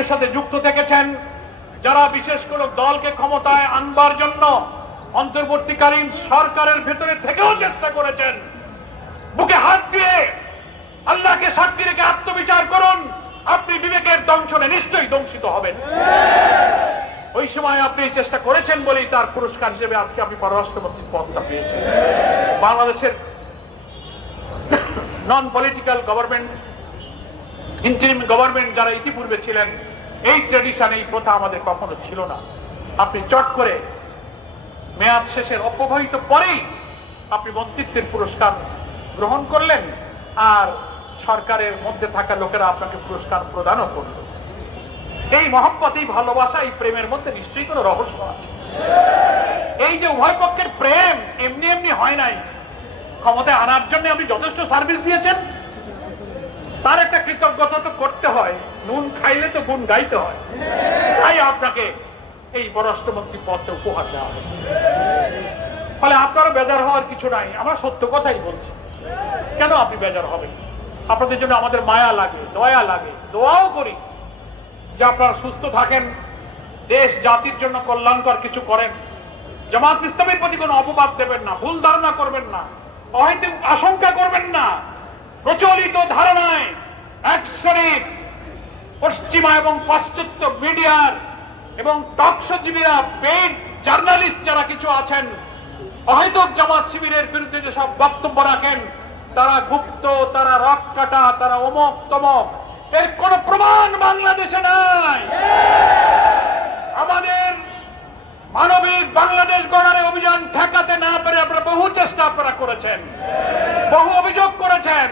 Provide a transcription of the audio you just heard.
এর সাথে যুক্ত থেকেছেন, যারা বিশেষ করে দলকে ক্ষমতায় আনবার জন্য অন্তর্বর্তীকালীন সরকারের ভেতরে থেকেও চেষ্টা করেছেন, বুকে হাত দিয়ে আল্লাহকে সাক্ষী রেখে আত্মবিচার করুন, আপনি বিবেকের দংশনে নিশ্চয়ই দংশিত হবেন। ওই সময় আপনি চেষ্টা করেছেন বলেই তার পুরস্কার হিসেবে আজকে আপনি পররাষ্ট্রমন্ত্রীর পদটা পেয়েছেন। বাংলাদেশের non political government, interim government যারা ইতিপূর্বে ছিলেন, এই ট্রেডিশন, এই প্রথা আমাদের কখনো ছিল না। আপনি চট করে মেয়াদ শেষের অব্যবহিত পরেই আপনি মন্ত্রিত্বের পুরস্কার গ্রহণ করলেন, আর সরকারের মধ্যে থাকা লোকেরা আপনাকে পুরস্কার প্রদানও করল। এই মহব্বত, এই ভালোবাসা, এই প্রেমের মধ্যে নিশ্চয়ই কোনো রহস্য আছে। এই যে উভয় পক্ষের প্রেম এমনি এমনি হয় নাই, ক্ষমতায় আনার জন্য আপনি যথেষ্ট সার্ভিস দিয়েছেন, তার একটা কৃতজ্ঞতা তো করতে হয়। নুন খাইলে তো গুণ গাইতে হয়। তাই আপনাকে এই পররাষ্ট্রমন্ত্রী পদটা উপহার দেওয়া হচ্ছে। ফলে আপনারও বেজার হওয়ার কিছু নাই, আমরা সত্য কথাই বলছি। কেন আপনি বেজার হবেন? আপনাদের জন্য আমাদের মায়া লাগে, দয়া লাগে, দোয়াও করি যে আপনারা সুস্থ থাকেন, দেশ জাতির জন্য কল্যাণকর কিছু করেন। জামাত ইসলামের প্রতি কোনো অপবাদ দেবেন না, ভুল ধারণা করবেন না, অহেতুক আশঙ্কা করবেন না। প্রচলিত ধারণায় এক শ্রেণীর পশ্চিমা এবং পাশ্চাত্য মিডিয়ার এবং টকশোজীবীরা, পেইড জার্নালিস্ট যারা কিছু আছেন, অহেতুক জামাত শিবিরের বিরুদ্ধে যেসব বক্তব্য রাখেন, তারা গুপ্ত, তারা রক কাটা, তারা অমক তমক, এর কোন প্রমাণ বাংলাদেশে নাই। আমাদের মানবিক বাংলাদেশ গড়ার অভিযান ঠেকাতে না পেরে আপনারা বহু চেষ্টা করেছেন, বহু অভিযোগ করেছেন।